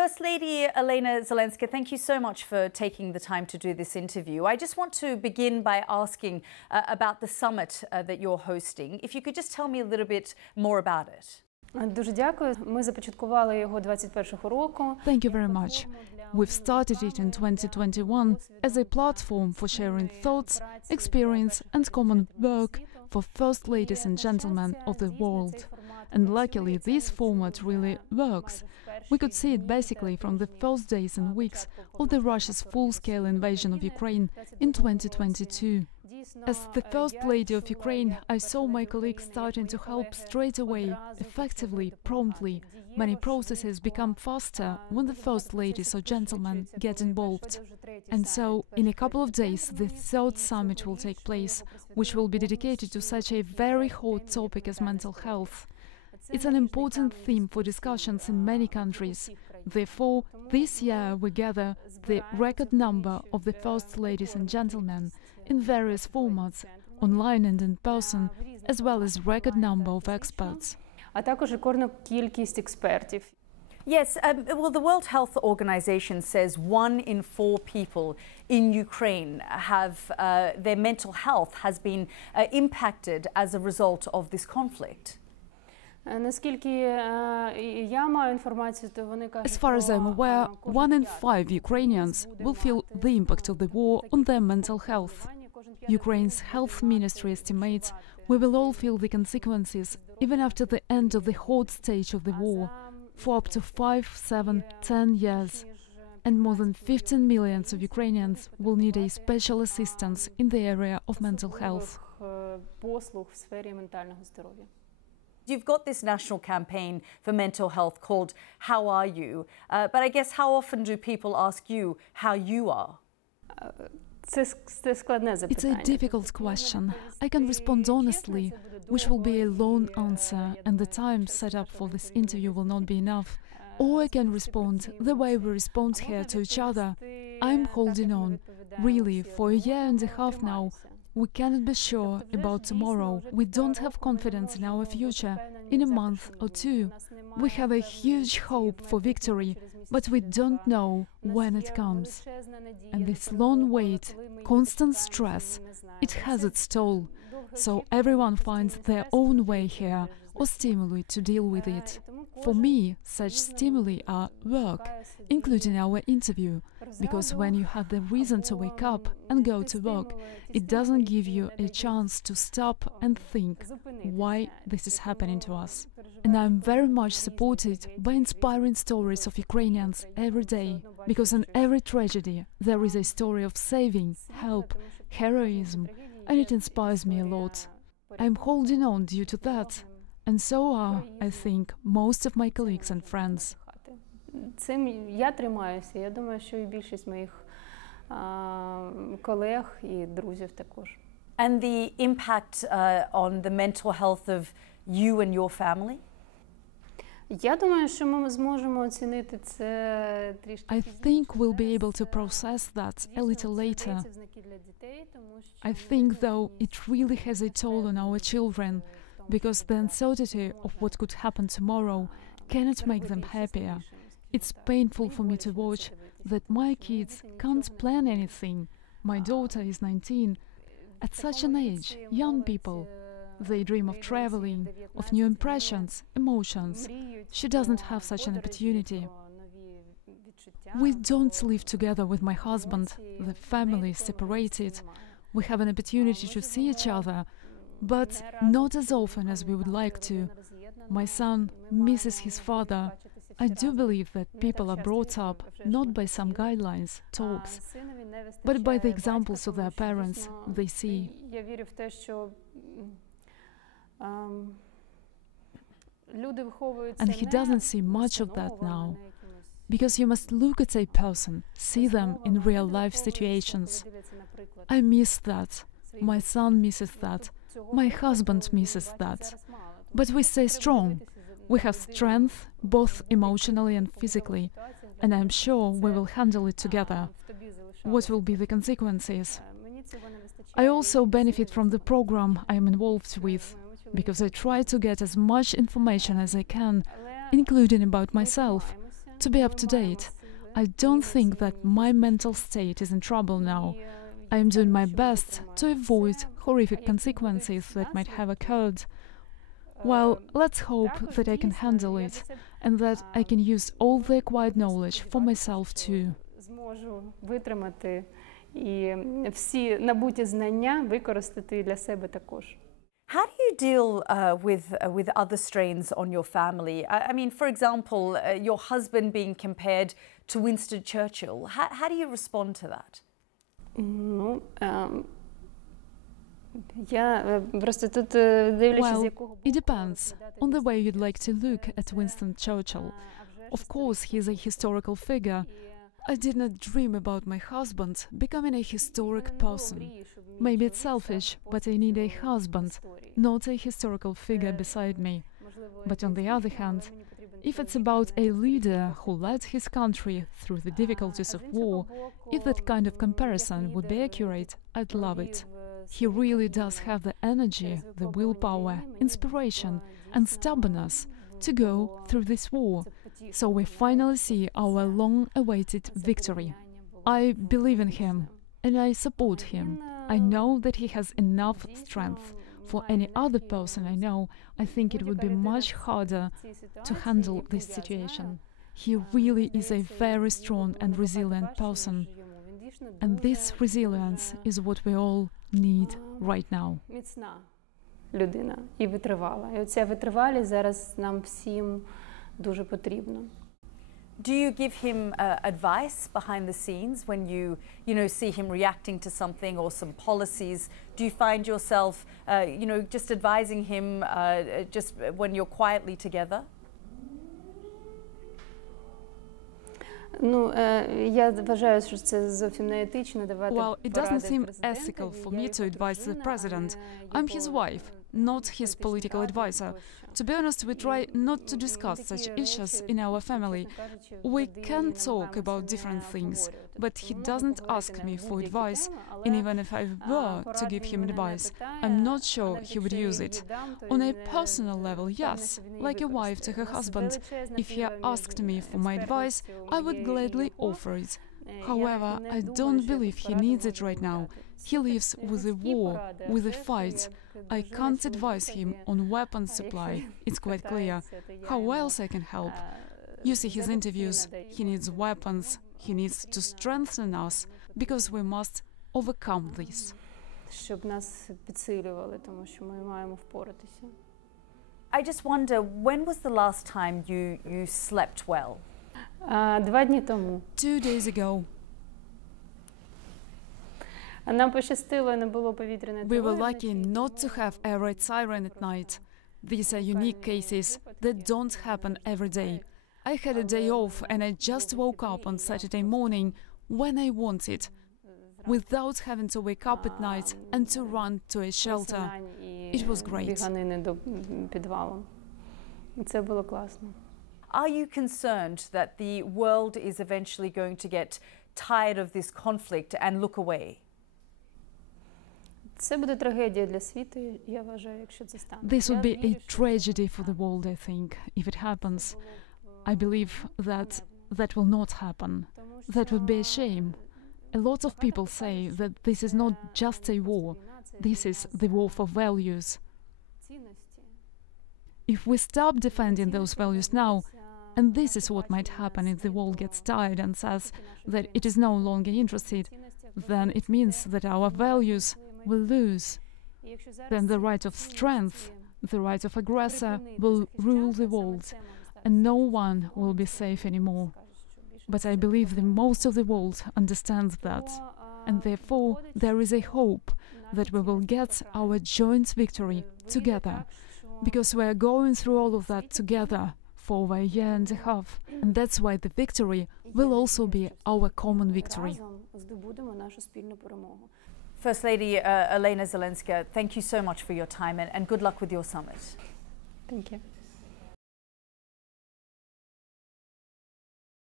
First Lady Olena Zelenska, thank you so much for taking the time to do this interview. I just want to begin by asking about the summit that you're hosting. If you could just tell me a little bit more about it. Дуже дякую. Ми започаткували його 21-го року. Thank you very much. We've started it in 2021 as a platform for sharing thoughts, experience and common work for first ladies and gentlemen of the world. And luckily this format really works. We could see it basically from the first days and weeks of the Russia's full-scale invasion of Ukraine in 2022. As the First Lady of Ukraine, I saw my colleagues starting to help straight away, effectively, promptly. Many processes become faster when the First Ladies or gentlemen get involved. And so, in a couple of days, the third summit will take place, which will be dedicated to such a very hot topic as mental health. It's an important theme for discussions in many countries. Therefore, this year we gather the record number of the First Ladies and Gentlemen in various formats, online and in person, as well as record number of experts. А також рекордну кількість експертів. Yes, well, the World Health Organization says 1 in 4 people in Ukraine have their mental health has been impacted as a result of this conflict. Наскільки я маю інформацію, то вони кажуть, As far as I'm aware, 1 in 5 Ukrainians will feel the impact of the war on their mental health. Ukraine's health ministry estimates we will all feel the consequences even after the end of the hot stage of the war for up to 5, 7, 10 years. And more than 15 million of Ukrainians will need a special assistance in the area of mental health. послуг в сфері ментального здоров'я. You've got this national campaign for mental health called How Are You? But I guess how often do people ask you how you are? Це складне запитання. It's a difficult question. I can respond honestly, which will be a long answer, and the time set up for this interview will not be enough. Or I can respond the way we respond here to each other. I'm holding on. Really, for a year and a half now, we cannot be sure about tomorrow. We don't have confidence in our future. In a month or two, we have a huge hope for victory, but we don't know when it comes. And this long wait, constant stress, it has its toll. So everyone finds their own way here or stimuli to deal with it. For me, such stimuli are work, including our interview, because when you have the reason to wake up and go to work, it doesn't give you a chance to stop and think why this is happening to us. And I'm very much supported by inspiring stories of Ukrainians every day, because in every tragedy there is a story of saving, help, heroism, and it inspires me a lot. I'm holding on due to that. And so are, I think, most of my colleagues and friends. Цим я тримаюся. Я думаю, що і більшість моїх колег і друзів також. And the impact on the mental health of you and your family? Я думаю, що ми зможемо оцінити це трішки I think we'll be able to process that a little later. I think, though, it really has a toll on our children, because the uncertainty of what could happen tomorrow cannot make them happier. It's painful for me to watch that my kids can't plan anything. My daughter is 19. At such an age, young people, they dream of traveling, of new impressions, emotions. She doesn't have such an opportunity. We don't live together with my husband. The family is separated. We have an opportunity to see each other, but not as often as we would like to. My son misses his father. I do believe that people are brought up not by some guidelines, talks, but by the examples of their parents they see. And he doesn't see much of that now. Because you must look at a person, see them in real-life situations. I miss that. My son misses that. My husband misses that. But we stay strong. We have strength, both emotionally and physically, and I'm sure we will handle it together. What will be the consequences? I also benefit from the program I am involved with, because I try to get as much information as I can, including about myself. to be up to date. I don't think that my mental state is in trouble now. I am doing my best to avoid horrific consequences that might have occurred. Well, let's hope that I can handle it and that I can use all the acquired knowledge for myself too. Зможу витримати і всі набуті знання використати для себе також. How do you deal with other strains on your family? I mean, for example, your husband being compared to Winston Churchill. How do you respond to that? Ну, я просто тут дивлячись, з якого It depends on the way you'd like to look at Winston Churchill. Of course, he's a historical figure. I did not dream about my husband becoming a historic person. Maybe it's selfish, but I need a husband, not a historical figure beside me. But on the other hand, if it's about a leader who led his country through the difficulties of war, if that kind of comparison would be accurate, I'd love it. He really does have the energy, the willpower, inspiration, and stubbornness to go through this war. So we finally see our long-awaited victory. I believe in him, and I support him. I know that he has enough strength. For any other person I know, I think it would be much harder to handle this situation. He really is a very strong and resilient person. And this resilience is what we all need right now. Міцна людина і витривала. І оця витривалість зараз нам всім дуже потрібно. Do you give him advice behind the scenes when you see him reacting to something or some policies? Do you find yourself, just advising him just when you're quietly together? Ну, я вважаю, що це зовсім не етично давати Well, it doesn't seem поради ethical for me to президентові. advise the Я president. людина, I'm his wife, not his political advisor. To be honest, we try not to discuss such issues in our family. We can talk about different things, but he doesn't ask me for advice, and even if I were to give him advice, I'm not sure he would use it. On a personal level, yes, like a wife to her husband. If he asked me for my advice, I would gladly offer it. However, I don't believe he needs it right now. He lives with the war, with the fights. I can't advise him on weapons supply, it's quite clear. How else I can help? You see his interviews, he needs weapons, he needs to strengthen us, because we must overcome this. Щоб нас підсилювали, тому що ми маємо впоратися. I just wonder, when was the last time you slept well? 2 дні тому. 2 days ago. Нам пощастило, не було повітряної We were тривоги lucky вночі. not to have a red siren at night. These are unique cases that don't happen every day. I had a day off and I just woke up on Saturday morning when I wanted, without having to wake up at night and to run to a shelter. It was great. Біганини до підвалу. І це було класно. Are you concerned that the world is eventually going to get tired of this conflict and look away? Це буде трагедія для світу, я вважаю, якщо це стане. This would be a tragedy for the world, I think, if it happens. I believe that that will not happen. That would be a shame. A lot of people say that this is not just a war. This is the war for values. If we stop defending those values now, and this is what might happen if the world gets tired and says that it is no longer interested, then it means that our values will lose. Then the right of strength, the right of aggressor will rule the world, and no one will be safe anymore. But I believe that most of the world understands that, and therefore there is a hope that we will get our joint victory together, because we are going through all of that together for over a year and a half, and that's why the victory will also be our common victory. Здобудемо нашу спільну перемогу. First Lady Olena Zelenska, thank you so much for your time and good luck with your summit. Thank you.